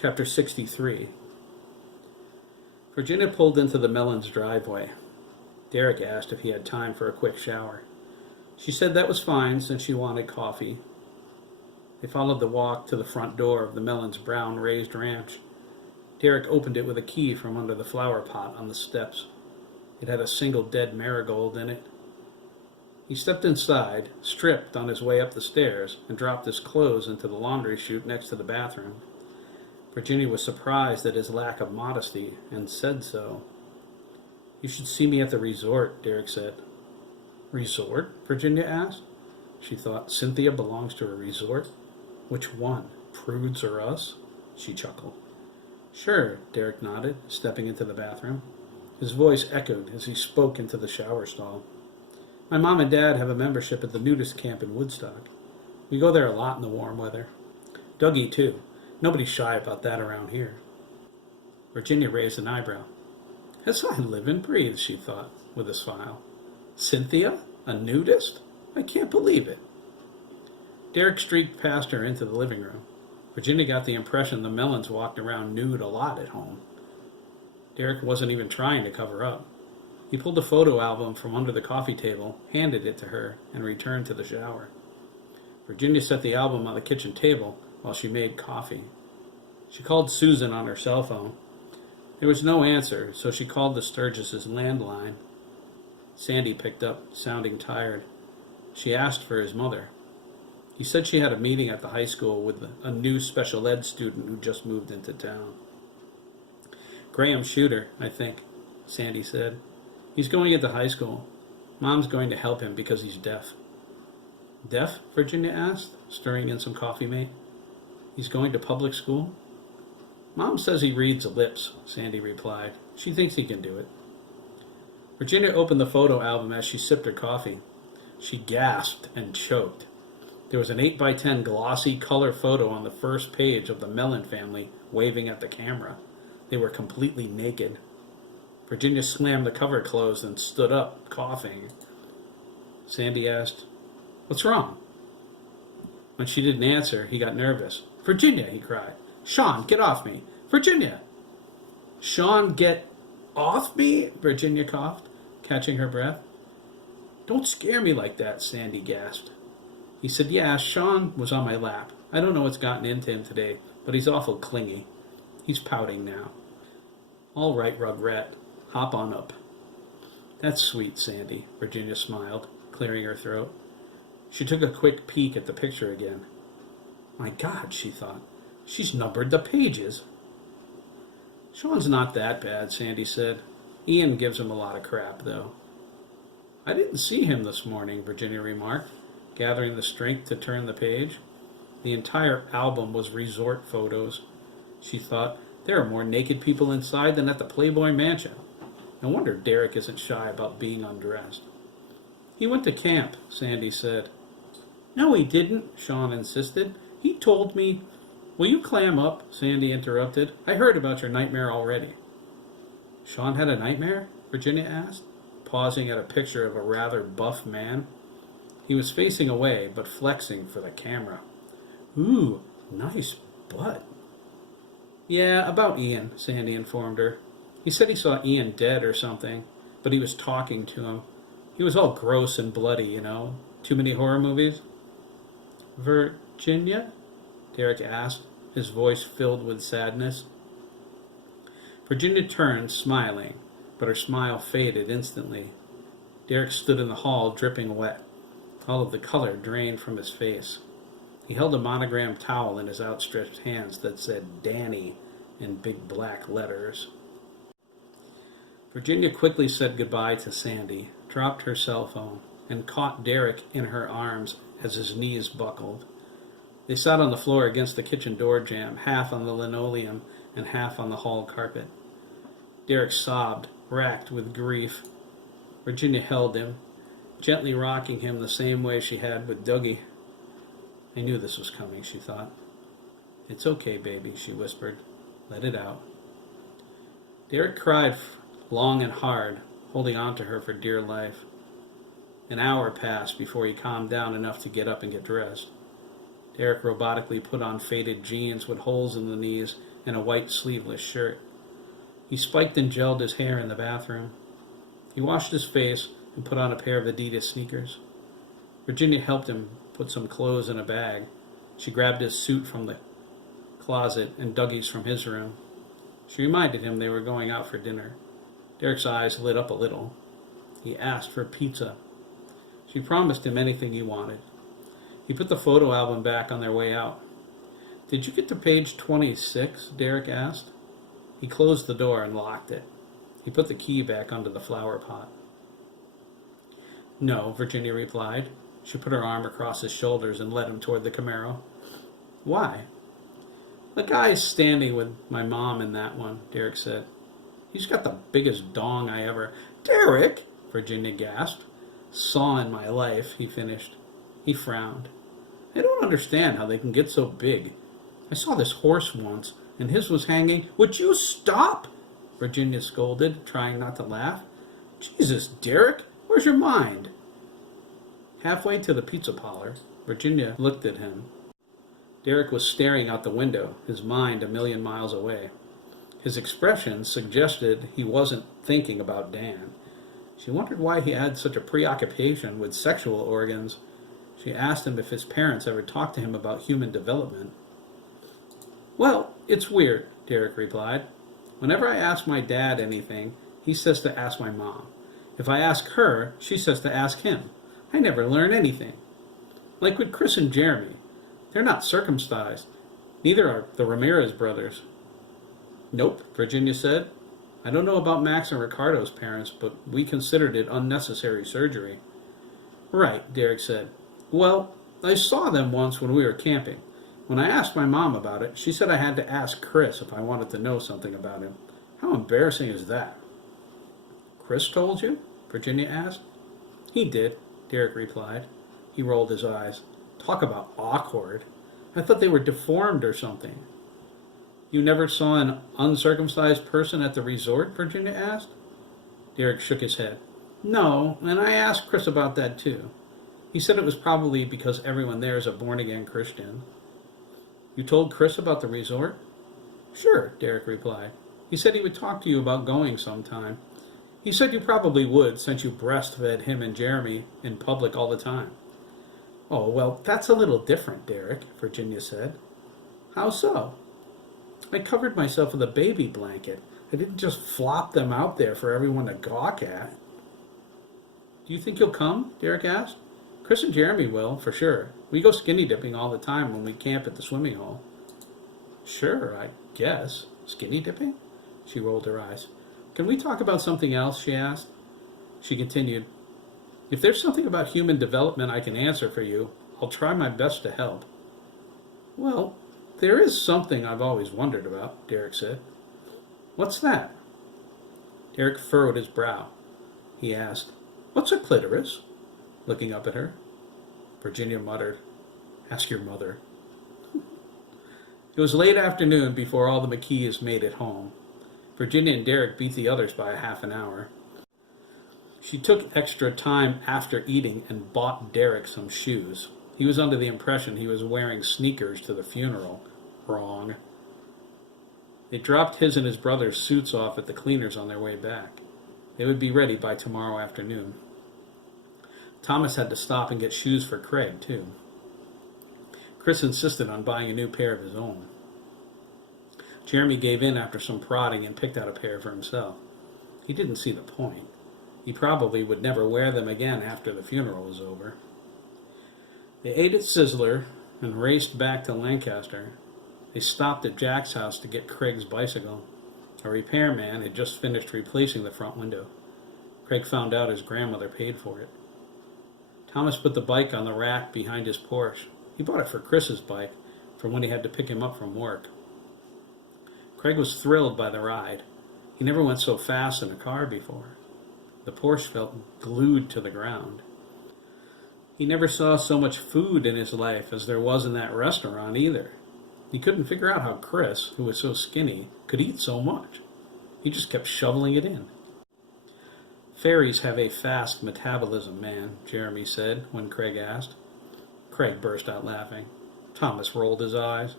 Chapter 63. Virginia pulled into the Mellons' driveway. Derek asked if he had time for a quick shower. She said that was fine since she wanted coffee. They followed the walk to the front door of the Mellons' brown raised ranch. Derek opened it with a key from under the flower pot on the steps. It had a single dead marigold in it. He stepped inside, stripped on his way up the stairs, and dropped his clothes into the laundry chute next to the bathroom. Virginia was surprised at his lack of modesty, and said so. "You should see me at the resort," Derek said. "Resort?" Virginia asked. She thought, Cynthia belongs to a resort? Which one, Prude's or us? She chuckled. "Sure," Derek nodded, stepping into the bathroom. His voice echoed as he spoke into the shower stall. "My mom and dad have a membership at the nudist camp in Woodstock. We go there a lot in the warm weather. Dougie, too. Nobody's shy about that around here." Virginia raised an eyebrow. "As I live and breathe," she thought, with a smile. "Cynthia? A nudist? I can't believe it." Derek streaked past her into the living room. Virginia got the impression the Mellons walked around nude a lot at home. Derek wasn't even trying to cover up. He pulled a photo album from under the coffee table, handed it to her, and returned to the shower. Virginia set the album on the kitchen table while she made coffee. She called Susan on her cell phone. There was no answer, so she called the Sturgis's landline. Sandy picked up, sounding tired. She asked for his mother. He said she had a meeting at the high school with a new special ed student who just moved into town. "Graham Shooter, I think," Sandy said. "He's going into high school. Mom's going to help him because he's deaf." "Deaf?" Virginia asked, stirring in some coffee mate. "He's going to public school?" "Mom says he reads lips," Sandy replied. "She thinks he can do it." Virginia opened the photo album as she sipped her coffee. She gasped and choked. There was an 8x10 glossy color photo on the first page of the Mellon family waving at the camera. They were completely naked. Virginia slammed the cover closed and stood up, coughing. Sandy asked, "What's wrong?" When she didn't answer, he got nervous. "Virginia," he cried. "Sean, get off me! Virginia!" "Sean, get off me?" Virginia coughed, catching her breath. "Don't scare me like that," Sandy gasped. He said, "Yeah, Sean was on my lap. I don't know what's gotten into him today, but he's awful clingy. He's pouting now." "All right, Rugrat, hop on up." "That's sweet, Sandy," Virginia smiled, clearing her throat. She took a quick peek at the picture again. My God, she thought, she's numbered the pages. "Sean's not that bad," Sandy said. "Ian gives him a lot of crap, though." "I didn't see him this morning," Virginia remarked, gathering the strength to turn the page. The entire album was resort photos. She thought, there are more naked people inside than at the Playboy Mansion. No wonder Derek isn't shy about being undressed. "He went to camp," Sandy said. "No, he didn't," Sean insisted. "He told me—" "Will you clam up?" Sandy interrupted. "I heard about your nightmare already." "Sean had a nightmare?" Virginia asked, pausing at a picture of a rather buff man. He was facing away, but flexing for the camera. "Ooh, nice butt." "Yeah, about Ian," Sandy informed her. "He said he saw Ian dead or something, but he was talking to him. He was all gross and bloody, you know. Too many horror movies?" "Virginia?" Derek asked, his voice filled with sadness. Virginia turned, smiling, but her smile faded instantly. Derek stood in the hall, dripping wet. All of the color drained from his face. He held a monogrammed towel in his outstretched hands that said Danny in big black letters. Virginia quickly said goodbye to Sandy, dropped her cell phone, and caught Derek in her arms as his knees buckled. They sat on the floor against the kitchen door jamb, half on the linoleum and half on the hall carpet. Derek sobbed, racked with grief. Virginia held him, gently rocking him the same way she had with Dougie. I knew this was coming, she thought. "It's okay, baby," she whispered. "Let it out." Derek cried long and hard, holding on to her for dear life. An hour passed before he calmed down enough to get up and get dressed. Derek robotically put on faded jeans with holes in the knees and a white sleeveless shirt. He spiked and gelled his hair in the bathroom. He washed his face and put on a pair of Adidas sneakers. Virginia helped him put some clothes in a bag. She grabbed his suit from the closet and Dougie's from his room. She reminded him they were going out for dinner. Derek's eyes lit up a little. He asked for pizza. She promised him anything he wanted. He put the photo album back on their way out. "Did you get to page 26? Derek asked. He closed the door and locked it. He put the key back under the flower pot. "No," Virginia replied. She put her arm across his shoulders and led him toward the Camaro. "Why?" "The guy's standing with my mom in that one," Derek said. "He's got the biggest dong I ever—" "Derek!" Virginia gasped. "Saw in my life," he finished. He frowned. "I don't understand how they can get so big. I saw this horse once, and his was hanging—" "Would you stop?" Virginia scolded, trying not to laugh. "Jesus, Derek, where's your mind?" Halfway to the pizza parlor, Virginia looked at him. Derek was staring out the window, his mind a million miles away. His expression suggested he wasn't thinking about Dan. She wondered why he had such a preoccupation with sexual organs. She asked him if his parents ever talked to him about human development. "Well, it's weird," Derek replied. "Whenever I ask my dad anything, he says to ask my mom. If I ask her, she says to ask him. I never learn anything. Like with Chris and Jeremy. They're not circumcised. Neither are the Ramirez brothers." "Nope," Virginia said. "I don't know about Max and Ricardo's parents, but we considered it unnecessary surgery." "Right," Derek said. "Well, I saw them once when we were camping. When I asked my mom about it, she said I had to ask Chris if I wanted to know something about him. How embarrassing is that?" "Chris told you?" Virginia asked. "He did," Derek replied. He rolled his eyes. "Talk about awkward. I thought they were deformed or something." "You never saw an uncircumcised person at the resort?" Virginia asked. Derek shook his head. "No, and I asked Chris about that too. He said it was probably because everyone there is a born-again Christian." "You told Chris about the resort?" "Sure," Derek replied. "He said he would talk to you about going sometime. He said you probably would, since you breastfed him and Jeremy in public all the time." "Oh, well, that's a little different, Derek," Virginia said. "How so?" "I covered myself with a baby blanket. I didn't just flop them out there for everyone to gawk at." "Do you think you'll come?" Derek asked. "Chris and Jeremy will, for sure. We go skinny dipping all the time when we camp at the swimming hole." "Sure, I guess. Skinny dipping?" She rolled her eyes. "Can we talk about something else?" she asked. She continued, "If there's something about human development I can answer for you, I'll try my best to help." "Well, there is something I've always wondered about," Derek said. "What's that?" Derek furrowed his brow. He asked, "What's a clitoris?" looking up at her. Virginia muttered, "Ask your mother." It was late afternoon before all the McKees made it home. Virginia and Derek beat the others by a half an hour. She took extra time after eating and bought Derek some shoes. He was under the impression he was wearing sneakers to the funeral. Wrong. They dropped his and his brother's suits off at the cleaners on their way back. They would be ready by tomorrow afternoon. Thomas had to stop and get shoes for Craig, too. Chris insisted on buying a new pair of his own. Jeremy gave in after some prodding and picked out a pair for himself. He didn't see the point. He probably would never wear them again after the funeral was over. They ate at Sizzler and raced back to Lancaster. They stopped at Jack's house to get Craig's bicycle. A repairman had just finished replacing the front window. Craig found out his grandmother paid for it. Thomas put the bike on the rack behind his Porsche. He bought it for Chris's bike, for when he had to pick him up from work. Craig was thrilled by the ride. He never went so fast in a car before. The Porsche felt glued to the ground. He never saw so much food in his life as there was in that restaurant either. He couldn't figure out how Chris, who was so skinny, could eat so much. He just kept shoveling it in. "Fairies have a fast metabolism, man," Jeremy said when Craig asked. Craig burst out laughing. Thomas rolled his eyes.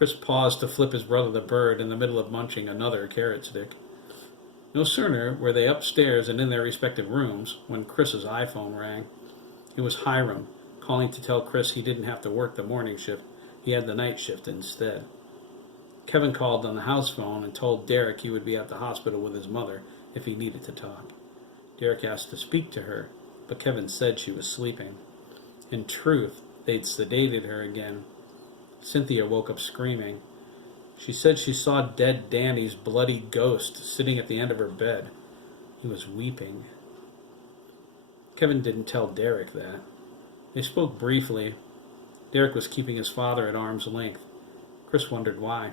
Chris paused to flip his brother the bird in the middle of munching another carrot stick. No sooner were they upstairs and in their respective rooms when Chris's iPhone rang. It was Hiram, calling to tell Chris he didn't have to work the morning shift. He had the night shift instead. Kevin called on the house phone and told Derek he would be at the hospital with his mother if he needed to talk. Derek asked to speak to her, but Kevin said she was sleeping. In truth, they'd sedated her again. Cynthia woke up screaming. She said she saw dead Danny's bloody ghost sitting at the end of her bed. He was weeping. Kevin didn't tell Derek that. They spoke briefly. Derek was keeping his father at arm's length. Chris wondered why.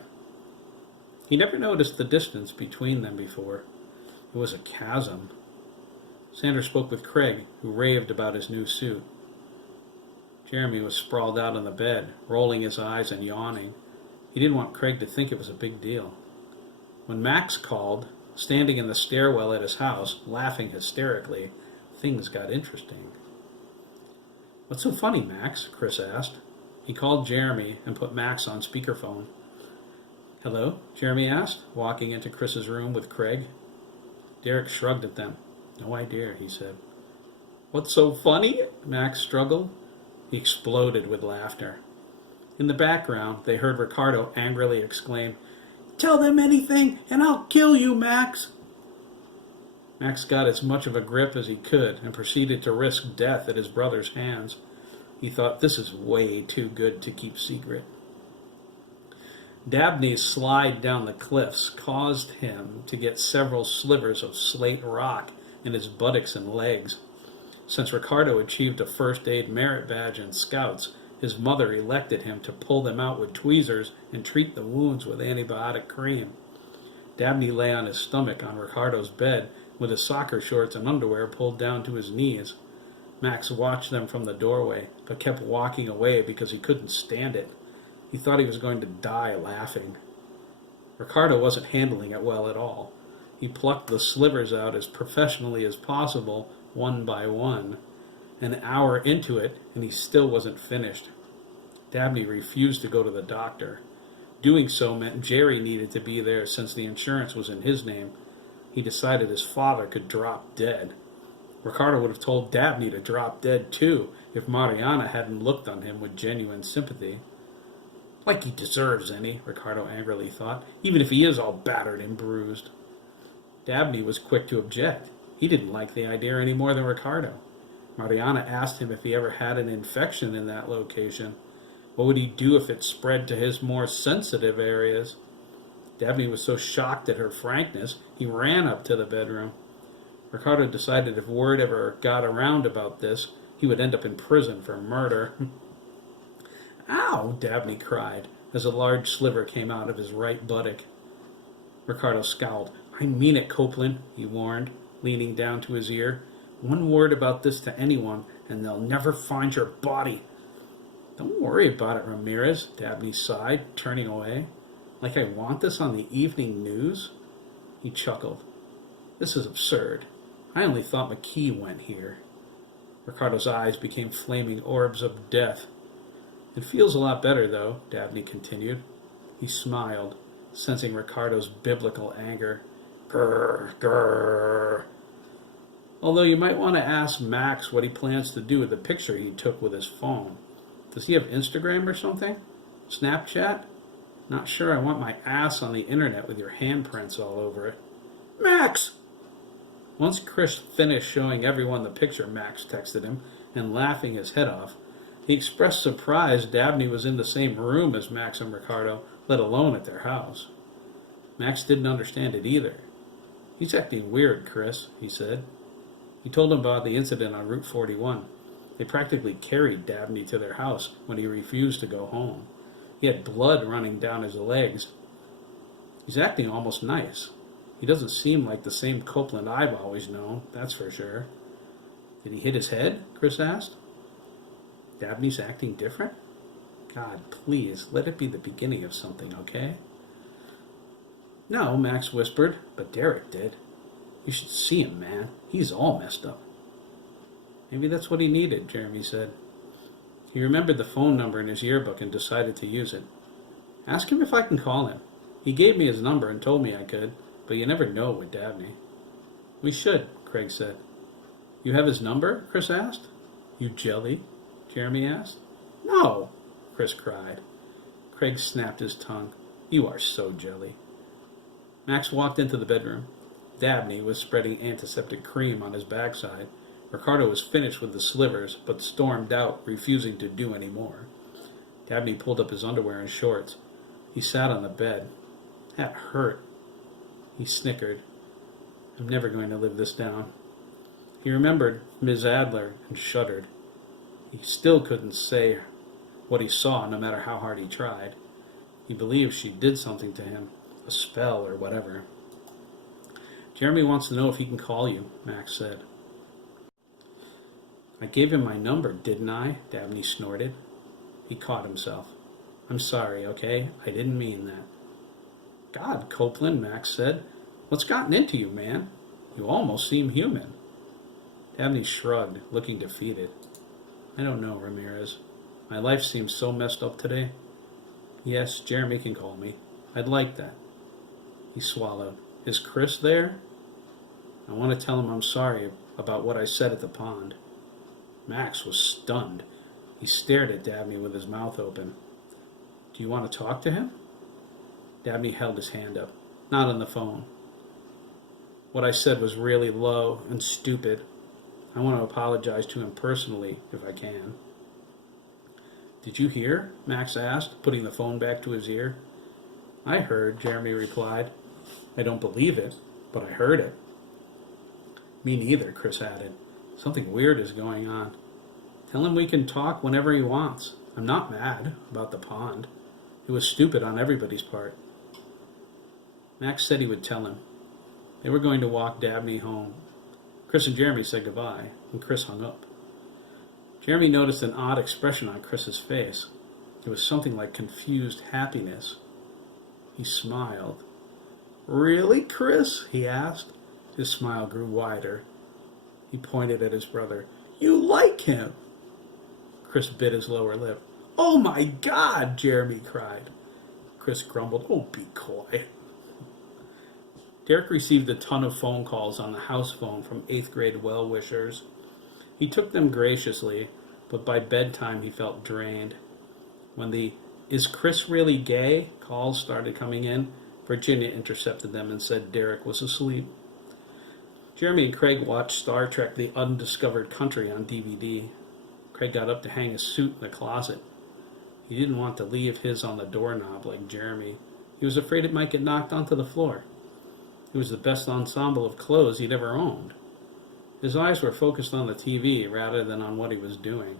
He never noticed the distance between them before. It was a chasm. Sandra spoke with Craig, who raved about his new suit. Jeremy was sprawled out on the bed, rolling his eyes and yawning. He didn't want Craig to think it was a big deal. When Max called, standing in the stairwell at his house, laughing hysterically, things got interesting. "What's so funny, Max?" Chris asked. He called Jeremy and put Max on speakerphone. "Hello?" Jeremy asked, walking into Chris's room with Craig. Derek shrugged at them. "No idea," he said. "What's so funny?" Max struggled. He exploded with laughter. In the background, they heard Ricardo angrily exclaim, "Tell them anything, and I'll kill you, Max!" Max got as much of a grip as he could and proceeded to risk death at his brother's hands. He thought, this is way too good to keep secret. Dabney's slide down the cliffs caused him to get several slivers of slate rock in his buttocks and legs. Since Ricardo achieved a first aid merit badge in Scouts, his mother elected him to pull them out with tweezers and treat the wounds with antibiotic cream. Dabney lay on his stomach on Ricardo's bed with his soccer shorts and underwear pulled down to his knees. Max watched them from the doorway, but kept walking away because he couldn't stand it. He thought he was going to die laughing. Ricardo wasn't handling it well at all. He plucked the slivers out as professionally as possible, one by one. An hour into it, and he still wasn't finished. Dabney refused to go to the doctor. Doing so meant Jerry needed to be there since the insurance was in his name. He decided his father could drop dead. Ricardo would have told Dabney to drop dead too if Mariana hadn't looked on him with genuine sympathy. Like he deserves any, Ricardo angrily thought, even if he is all battered and bruised. Dabney was quick to object. He didn't like the idea any more than Ricardo. Mariana asked him if he ever had an infection in that location. What would he do if it spread to his more sensitive areas? Dabney was so shocked at her frankness, he ran up to the bedroom. Ricardo decided if word ever got around about this, he would end up in prison for murder. "Ow!" Dabney cried, as a large sliver came out of his right buttock. Ricardo scowled. "I mean it, Copeland," he warned, leaning down to his ear. "One word about this to anyone, and they'll never find your body." "Don't worry about it, Ramirez," Dabney sighed, turning away. "Like I want this on the evening news?" He chuckled. "This is absurd. I only thought McKee went here." Ricardo's eyes became flaming orbs of death. "It feels a lot better, though," Dabney continued. He smiled, sensing Ricardo's biblical anger. "Grrr, grrr. Although you might want to ask Max what he plans to do with the picture he took with his phone. Does he have Instagram or something? Snapchat? Not sure I want my ass on the internet with your handprints all over it." "Max!" Once Chris finished showing everyone the picture Max texted him and laughing his head off, he expressed surprise Dabney was in the same room as Max and Ricardo, let alone at their house. Max didn't understand it either. "He's acting weird, Chris," he said. He told him about the incident on Route 41. They practically carried Dabney to their house when he refused to go home. He had blood running down his legs. "He's acting almost nice. He doesn't seem like the same Copeland I've always known, that's for sure." "Did he hit his head?" Chris asked. "Dabney's acting different? God, please, let it be the beginning of something, okay?" "No," Max whispered, "but Derek did. You should see him, man. He's all messed up." "Maybe that's what he needed," Jeremy said. He remembered the phone number in his yearbook and decided to use it. Ask him if I can call him. He gave me his number and told me I could, but you never know with Dabney. We should, Craig said. You have his number? Chris asked. You jelly? Jeremy asked. No, Chris cried. Craig snapped his tongue. You are so jelly. Max walked into the bedroom. Dabney was spreading antiseptic cream on his backside. Ricardo was finished with the slivers, but stormed out, refusing to do any more. Dabney pulled up his underwear and shorts. He sat on the bed. That hurt. He snickered. I'm never going to live this down. He remembered Ms. Adler and shuddered. He still couldn't say what he saw, no matter how hard he tried. He believed she did something to him, a spell or whatever. Jeremy wants to know if he can call you, Max said. I gave him my number, didn't I? Dabney snorted. He caught himself. I'm sorry, okay? I didn't mean that. God, Copeland, Max said. What's gotten into you, man? You almost seem human. Dabney shrugged, looking defeated. I don't know, Ramirez. My life seems so messed up today. Yes, Jeremy can call me. I'd like that. He swallowed. Is Chris there? I want to tell him I'm sorry about what I said at the pond. Max was stunned. He stared at Dabney with his mouth open. Do you want to talk to him? Dabney held his hand up. Not on the phone. What I said was really low and stupid. I want to apologize to him personally, if I can. Did you hear? Max asked, putting the phone back to his ear. I heard, Jeremy replied. I don't believe it, but I heard it. Me neither, Chris added. Something weird is going on. Tell him we can talk whenever he wants. I'm not mad about the pond. It was stupid on everybody's part. Max said he would tell him. They were going to walk Dabney home. Chris and Jeremy said goodbye, and Chris hung up. Jeremy noticed an odd expression on Chris's face. It was something like confused happiness. He smiled. Really, Chris? He asked. His smile grew wider. He pointed at his brother. You like him? Chris bit his lower lip. Oh my God, Jeremy cried. Chris grumbled, oh, be quiet. Derek received a ton of phone calls on the house phone from 8th grade well-wishers. He took them graciously, but by bedtime he felt drained. When the "Is Chris really gay?" calls started coming in, Virginia intercepted them and said Derek was asleep. Jeremy and Craig watched Star Trek The Undiscovered Country on DVD. Craig got up to hang his suit in the closet. He didn't want to leave his on the doorknob like Jeremy. He was afraid it might get knocked onto the floor. It was the best ensemble of clothes he'd ever owned. His eyes were focused on the TV rather than on what he was doing.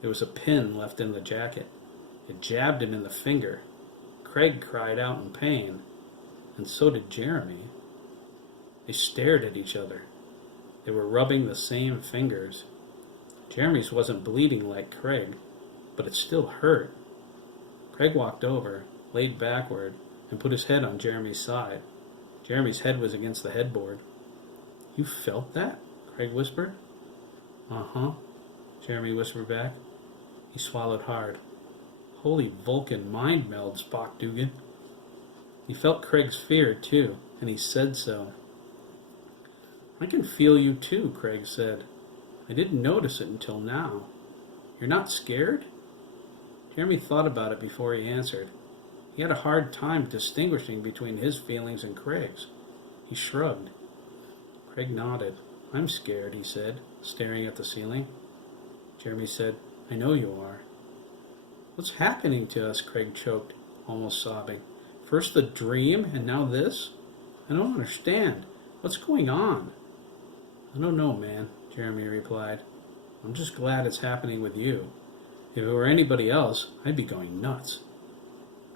There was a pin left in the jacket. It jabbed him in the finger. Craig cried out in pain, and so did Jeremy. They stared at each other. They were rubbing the same fingers. Jeremy's wasn't bleeding like Craig, but it still hurt. Craig walked over, laid backward, and put his head on Jeremy's side. Jeremy's head was against the headboard. You felt that? Craig whispered. Uh-huh, Jeremy whispered back. He swallowed hard. Holy Vulcan mind meld, Spock Dougan. He felt Craig's fear, too, and he said so. I can feel you, too, Craig said. I didn't notice it until now. You're not scared? Jeremy thought about it before he answered. He had a hard time distinguishing between his feelings and Craig's. He shrugged. Craig nodded. I'm scared, he said, staring at the ceiling. Jeremy said, I know you are. What's happening to us? Craig choked, almost sobbing. First the dream, and now this? I don't understand. What's going on? I don't know, man, Jeremy replied. I'm just glad it's happening with you. If it were anybody else, I'd be going nuts.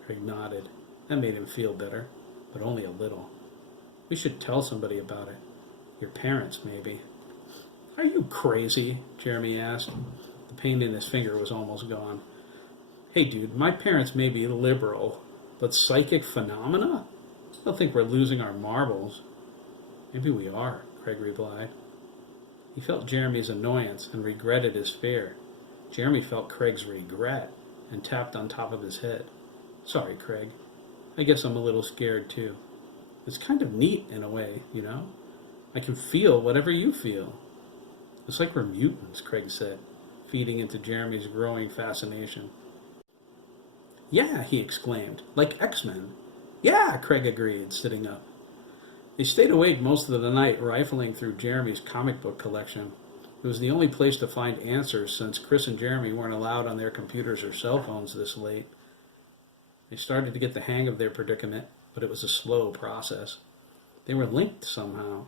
Craig nodded. That made him feel better, but only a little. We should tell somebody about it. Your parents, maybe. Are you crazy? Jeremy asked. The pain in his finger was almost gone. Hey, dude, my parents may be liberal, but psychic phenomena? They'll think we're losing our marbles. Maybe we are, Craig replied. He felt Jeremy's annoyance and regretted his fear. Jeremy felt Craig's regret and tapped on top of his head. Sorry, Craig. I guess I'm a little scared too. It's kind of neat in a way, you know? I can feel whatever you feel. It's like we're mutants, Craig said, feeding into Jeremy's growing fascination. Yeah, he exclaimed, like X-Men. Yeah, Craig agreed, sitting up. They stayed awake most of the night rifling through Jeremy's comic book collection. It was the only place to find answers since Chris and Jeremy weren't allowed on their computers or cell phones this late. They started to get the hang of their predicament, but it was a slow process. They were linked somehow.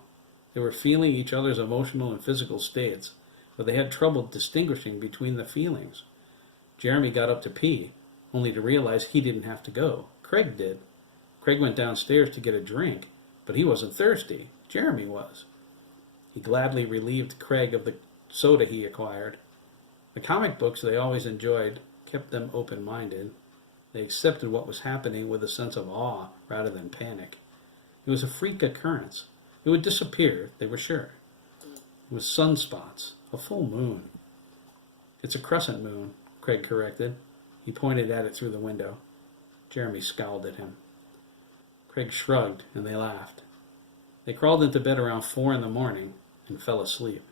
They were feeling each other's emotional and physical states, but they had trouble distinguishing between the feelings. Jeremy got up to pee, only to realize he didn't have to go. Craig did. Craig went downstairs to get a drink, but he wasn't thirsty. Jeremy was. He gladly relieved Craig of the soda he acquired. The comic books they always enjoyed kept them open-minded. They accepted what was happening with a sense of awe rather than panic. It was a freak occurrence. It would disappear, they were sure. It was sunspots, a full moon. It's a crescent moon, Craig corrected. He pointed at it through the window. Jeremy scowled at him. Craig shrugged, and they laughed. They crawled into bed around 4 in the morning and fell asleep.